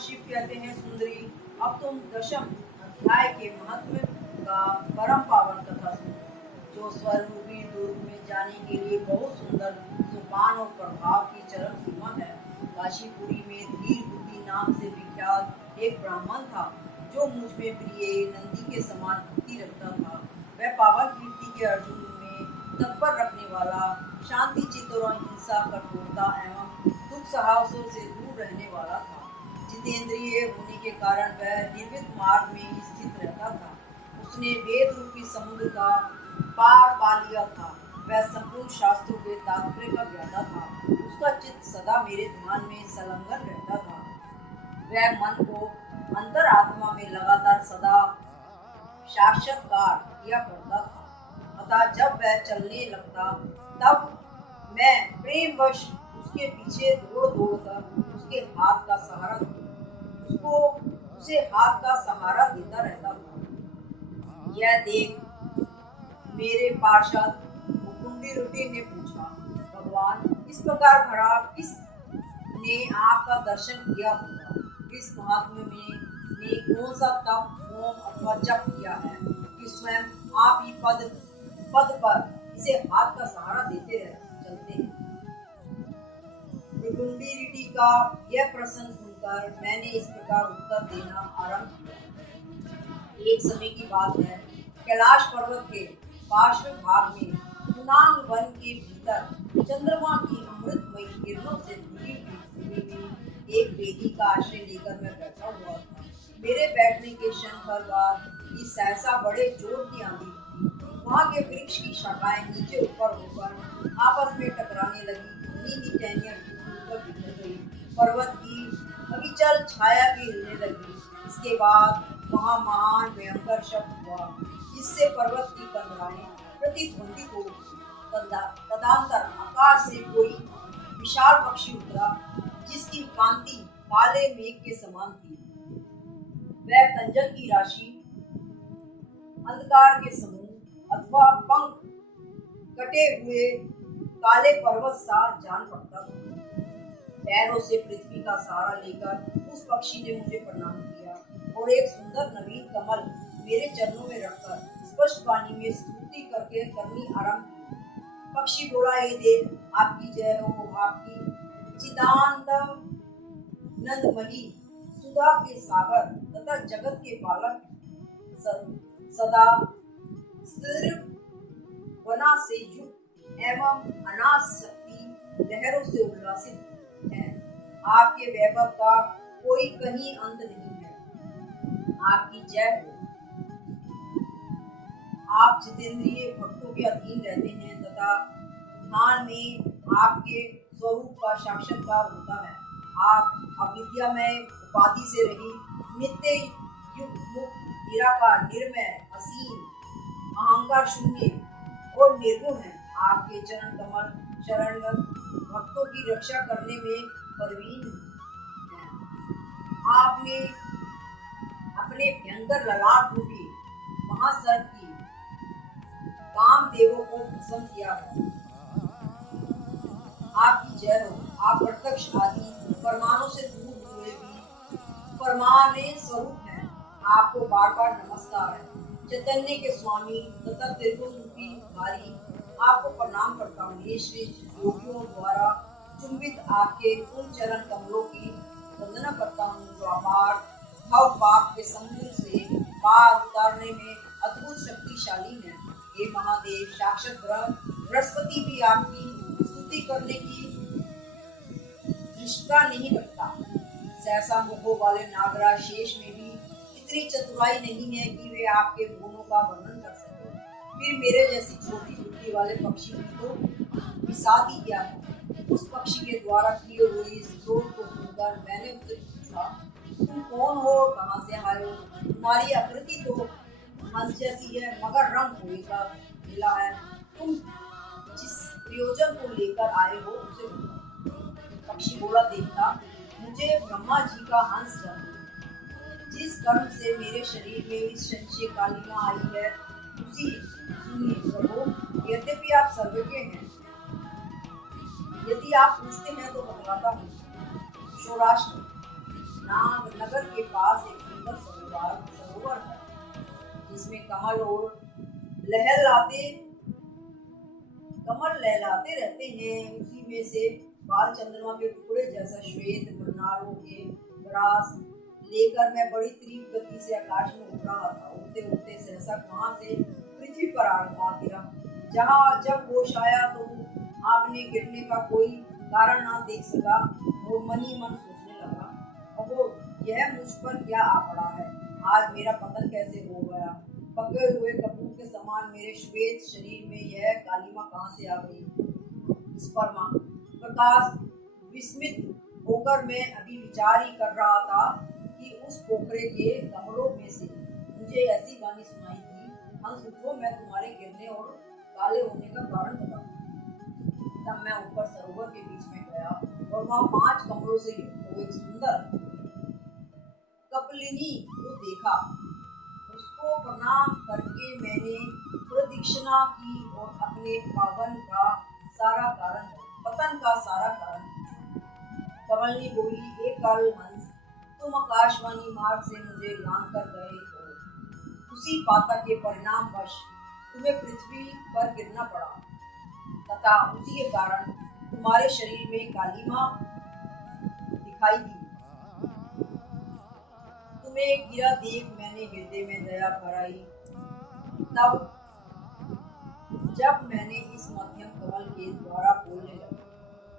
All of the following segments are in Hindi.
शिव कहते हैं, सुंदरी अब तुम दशम अध्याय के महत्व का परम पावन कथा सुनो, जो स्वरूपी दुर्ग में जाने के लिए बहुत सुंदर सोपान और प्रभाव की चरम सीमा है। काशीपुरी में धीर बुद्धि नाम से विख्यात एक ब्राह्मण था, जो मुझ में प्रिय नंदी के समान भक्ति रखता था। वह पावन कीर्ति के अर्जुन में तत्पर रखने वाला, शांति चित्त और हिंसा, कठोरता एवं दुख साहसों से दूर रहने वाला था। जितेंद्रिय होने के कारण वह निर्मित मार्ग में स्थित रहता था। उसने वेद रूपी समुद्र का पार पा लिया था। वह संपूर्ण शास्त्रों के तात्पर्य का ज्ञाता था। उसका चित्त सदा मेरे ध्यान में संलग्न रहता था। वह मन को अंतरात्मा में लगातार सदा साक्षात्कार किया करता था। अतः जब वह चलने लगता, तब मैं प्रेमवश उसके पीछे दौड़ कर उसे हाथ का सहारा देता रहता था। यह देख मेरे पार्षद मुकुंडी रुटी ने पूछा, भगवान, इस प्रकार भरा किसने आपका दर्शन किया होगा? इस महात्मा ने कौन सा तप, होम अथवा जप किया है कि स्वयं आप ही पद पर इसे हाथ का सहारा देते चलते हैं? मुकुंडी ऋषि का यह प्रश्न सुनकर मैंने इस प्रकार उत्तर देना आरंभ किया। एक समय की बात है, कैलाश पर्वत के पार्श्व भाग में पुनांग वन के भीतर चंद्रमा की अमृतमयी किरणों से भरी हुई भूमि में एक वेदी का आश्रय लेकर मैं बैठा हुआ था। मेरे बैठने के क्षण भर बाद ही सहसा बड़े जोर की आंधी थी। वहाँ के वृक्ष की शाखाएं नीचे ऊपर होकर आपस में टकराने लगी। नीली टहनियां ऊपर बिखर गई। पर्वत की अविचल छाया भी हिलने लगी। इसके बाद वहाँ महान भयंकर शब्द हुआ, जिससे पर्वत की कंदराएं प्रतिध्वनित हो। तदंतर आकाश से कोई विशाल पक्षी उतरा, जिसकी कांति काले मेघ के समान थी। वह कंजक की राशि, अंधकार के समूह अथवा पंख कटे हुए काले पर्वत सा जान पड़ता था। पैरों से पृथ्वी का सहारा लेकर उस पक्षी ने मुझे प्रणाम किया और एक सुंदर नवीन कमल मेरे चरणों में रखकर स्पष्ट वाणी में स्तुति करनी आरंभ की। पक्षी बोला, हे देव, आपकी जय हो। आपकी चिदानंद नंदमयी सुधा के सागर तथा जगत के पालक सदा सिर्फ वना से युक्त एवं अनाथ शक्ति लहरों से उल्लासित है। आपके वैभव का कोई कहीं अंत नहीं है। आपकी जय हो। आप जितेंद्रिय भक्तों के अधीन रहते हैं तथा ध्यान में आपके स्वरूप का साक्षात्कार होता है। आप अविद्यामय उपाधि से रहित, नित्य युक्त, मुक्त, निराकार, निर्मय, असीम, अहंकार शून्य और निर्गुण है। आपके चरण कमल शरणगत भक्तों की रक्षा करने में परवीन है। आपने अपने भयंकर ललाट रूपी महासर्प की कामदेवों को भस्म किया है। आपकी जय हो। आप प्रत्यक्ष आदि परमाणु से दूर हुए भी परमानेय स्वरूप है। आपको बार बार नमस्कार है। चैतन्य के स्वामी तथा त्रिगुण रूपी धारी, आपको प्रणाम करता हूँ। ये श्री योगियों द्वारा चुंबित आपके उन चरण कमलों की वंदना करता हूँ, जो अपार भव पाप के समुद्र से पार उतारने में अद्भुत शक्तिशाली है। हे महादेव, साक्षात बृहस्पति भी आपकी स्तुति करने की दृष्टा नहीं रखता। सहसा मुखों वाले नागराज शेष में भी इतनी चतुराई नहीं है कि वे आपके गुणों का वर्णन कर सके। फिर मेरे जैसी छोटी बुद्धि वाले पक्षी की तो विसात ही क्या है। उस पक्षी के द्वारा किए हुए इस क्रोध को सुनकर मैंने उससे पूछा, तुम कौन हो, कहाँ से आए हो? तुम्हारी आकृति तो हंस जैसी है, मगर रंग कोई का मिला है। तुम जिस प्रयोजन को लेकर आए हो उसे बताओ। पक्षी बोला, देखता, मुझे ब्रह्मा जी का हंस चाहिए। जिस कर्म से मेरे शरीर में इस संशय कालिमा आई है, उसी सुनिए प्रभु, यद्यपि आप सर्वज्ञ हैं, यदि आप पूछते हैं तो बतलाता हूँ। सौराष्ट्र नगर के पास एक सुंदर सरोवर है जिसमें लहलाते कमल लहलाते रहते हैं। उसी में से बाल चंद्रमा के टुकड़े जैसा श्वेत मृणालों के ग्रास लेकर मैं बड़ी तीव्र गति से आकाश में उड़ रहा था। उड़ते उड़ते सहसा वहां से पृथ्वी पर आ गिरा। जहाँ जब होश आया तो आपने गिरने का कोई कारण ना देख सका और मन ही मन सोचने लगा, अब यह मुझ पर क्या आ पड़ा है, आज मेरा पतन कैसे हो गया। पके हुए कपूर के समान मेरे श्वेत शरीर में यह कालिमा कहाँ से आ गई। इस पर प्रकाश विस्मित होकर मैं अभी विचार ही कर रहा था कि उस पोखरे के कमलों में से मुझे ऐसी वाणी सुनाई थी, हंस उठो, मैं तुम्हारे गिरने और काले होने का कारण बताऊं। तब मैं ऊपर सरोवर के बीच में गया और वहां 5 कमलों से युक्त एक सुंदर कपलिनी को देखा। उसको प्रणाम करके मैंने प्रदक्षिणा की और अपने पतन का सारा कारण। कमलिनी बोली, एक काल हंस, तुम आकाशवाणी मार्ग से मुझे लांग कर गए हो। उसी पाता के परिणाम वश तुम्हें पृथ्वी पर गिरना पड़ा तथा उसी के कारण तुम्हारे शरीर में कालिमा दिखाई दी। तुम्हें गिरा देख मैंने हृदय में दया भराई। तब जब मैंने इस मध्यम कमल के द्वारा बोलने लगा,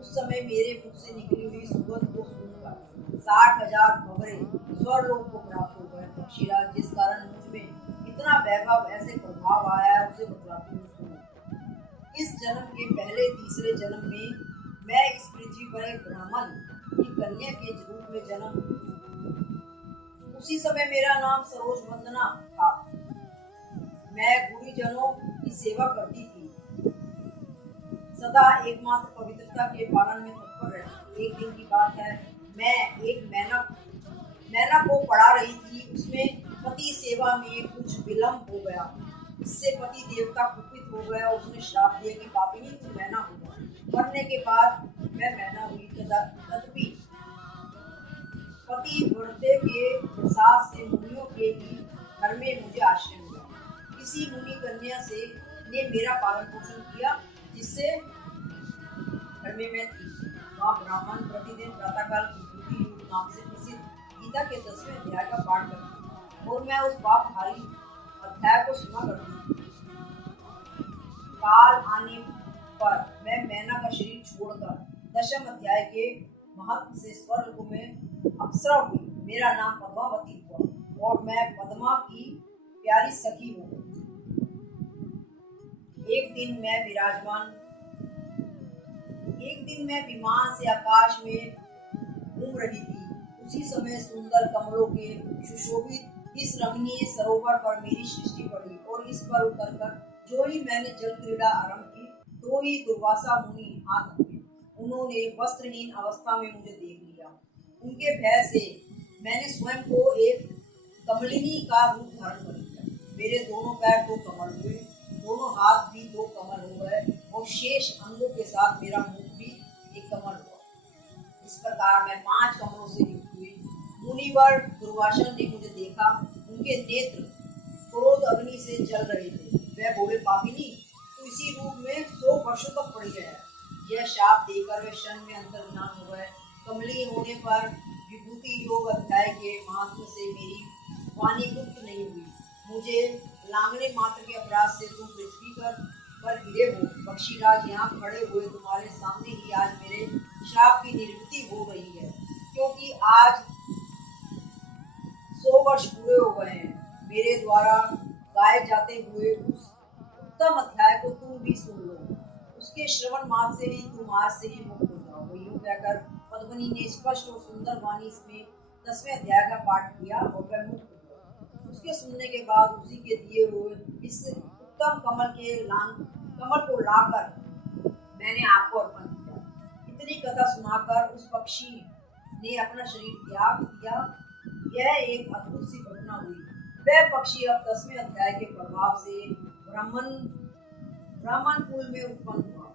उस समय मेरे मुख से निकली हुई सुगंध को सुनकर 60,000 भंवरे स्वर्लोक को प्राप्त हो गए। पक्षीराज, जिस कारण मुझ में इतना वैभव ऐसे प्रभाव आया है उसे बतलाती हूँ, सुनो। इस जन्म के पहले तीसरे जन्म में मैं इस पृथ्वी पर एक ब्राह्मण की कन्या के रूप में जन्म। उसी समय मेरा नाम सरोज वंदना था। मैं गुरुजनों की सेवा करती थी, सदा एकमात्र पवित्रता के पालन में तत्पर रहती। एक दिन की बात है, मैं एक मैना को पढ़ा रही थी। उसमें पति सेवा में कुछ विलंब हो गया। इससे पति देवता कुपित हो गया। उसने श्राप दिया कि पापिनी तू मैना होगा। मरने के बाद मैं मैना हुई। तदपि पति बढ़ते के प्रसाद से मुनियों के ही घर में मुझे आश्रय मिला। किसी मुनि कन्या ने मेरा पालन पोषण किया, जिससे घर में मैं थी। वहाँ ब्राह्मण प्रतिदिन प्रातःकाल विभूति योग नाम से प्रसिद्ध गीता के 10वें अध्याय का पाठ करती और मैं उस पाप भारी अध्याय को सुना करती थी। काल आने पर मैं मैना का शरीर छोड़कर 10वें अध्याय के महत्व से स्वर्ग में अप्सरा हुई। मेरा नाम पद्मावती हुआ और मैं पद्मा की प्यारी सखी हो गई। एक दिन मैं विमान से आकाश में घूम रही थी। उसी समय सुंदर कमलों के सुशोभित इस रमणीय सरोवर पर मेरी सृष्टि पड़ी और इस पर उतरकर जो ही मैंने जल क्रीड़ा आरंभ की, तो ही दुर्वासा मुनि आ थके। उन्होंने वस्त्रहीन अवस्था में मुझे देख लिया। उनके भय से मैंने स्वयं को एक कमलिनी का रूप धारण कर लिया। मेरे दोनों पैर 2 कमल हुए, दोनों हाथ भी 2 कमल हो गए और शेष अंगों के साथ मेरा मुख भी एक कमल हुआ। इस प्रकार मैं 5 कमलों से युक्त हुई। मुनिवर दुर्वासा ने मुझे देखा। उनके नेत्र क्रोध अग्नि से जल रहे थे। वह बोले, पापिनी, तू इसी रूप में 100 वर्षों तक पड़ी रहे। यह शाप देकर वे क्षण में अंतर्ध्यान हो गए। कमली होने पर विभूति योग अध्याय के महात्म से मेरी वाणी गुप्त नहीं हुई। मुझे लांगने मात्र के अपराध से तुम पृथ्वी पर गिरे हो। पक्षीराज, यहाँ खड़े हुए तुम्हारे सामने ही आज मेरे श्राप की निवृत्ति हो रही है, क्योंकि आज 100 वर्ष पूरे हो गए हैं। मेरे द्वारा गाए जाते हुए उस उत्तम अध्याय को तुम भी सुन लो। उसके श्रवण मात्र से ही तुम आज से ही मुक्त हो जाओ। यूं कहकर पद्मिनी ने स्पष्ट और सुंदर वाणी इसमें 10वें अध्याय का पाठ किया और वह मुक्त हुआ। उसके सुनने के बाद उसी के दिए हुए इस उत्तम कमल को लाकर मैंने आपको अर्पण किया। इतनी कथा सुनाकर उस पक्षी ने अपना शरीर त्याग किया। यह एक अद्भुत सी घटना हुई। वह पक्षी अब 10वें अध्याय के प्रभाव से ब्राह्मण कुल में उत्पन्न हुआ।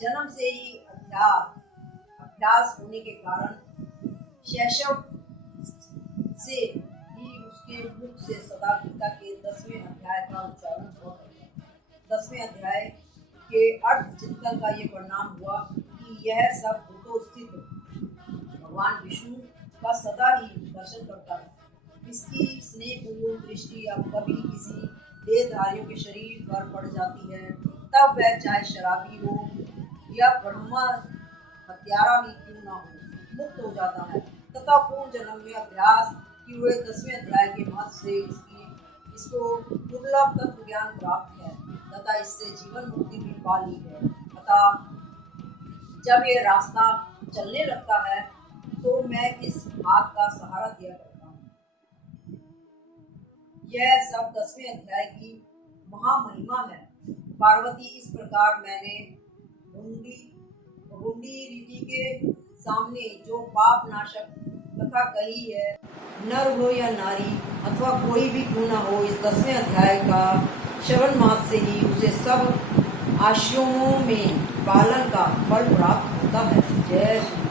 जन्म से ही अभ्यास होने के कारण शैशव से ही उसके मुख से सदा गीता के 10वें अध्याय का उच्चारण हुआ करता। 10वें अध्याय के अर्थ चिंतन का ये परिणाम हुआ कि यह सब भूतो स्थित भगवान विष्णु का सदा ही दर्शन करता है। इसकी स्नेहपूर्ण दृष्टि अब कभी किसी देहधारियों के शरीर पर पड़ जाती है, तब वह चाहे शराबी हो या ब्रह्मा हत्यारा ही क्यों ना हो, मुक्त हो जाता है तथा पूर्ण जन्म में अभ्यास किए हुए 10वें अध्याय के मत से इसको दुर्लभ तत्व ज्ञान प्राप्त है तथा इससे जीवन मुक्ति भी पा ली है। अतः जब ये रास्ता चलने लगता है तो मैं इस हाथ का सहारा दिया करता हूँ। यह सब 10वें अध्याय की महामहिमा है। पार्वती, इस प्रकार मैंने हुंडी रीति के सामने जो पाप नाशक कथा कही है, नर हो या नारी अथवा कोई भी क्यों ना हो, इस 10वें अध्याय का श्रवण मात्र से ही उसे सब आश्रमों में पालन का फल प्राप्त होता है। जय श्री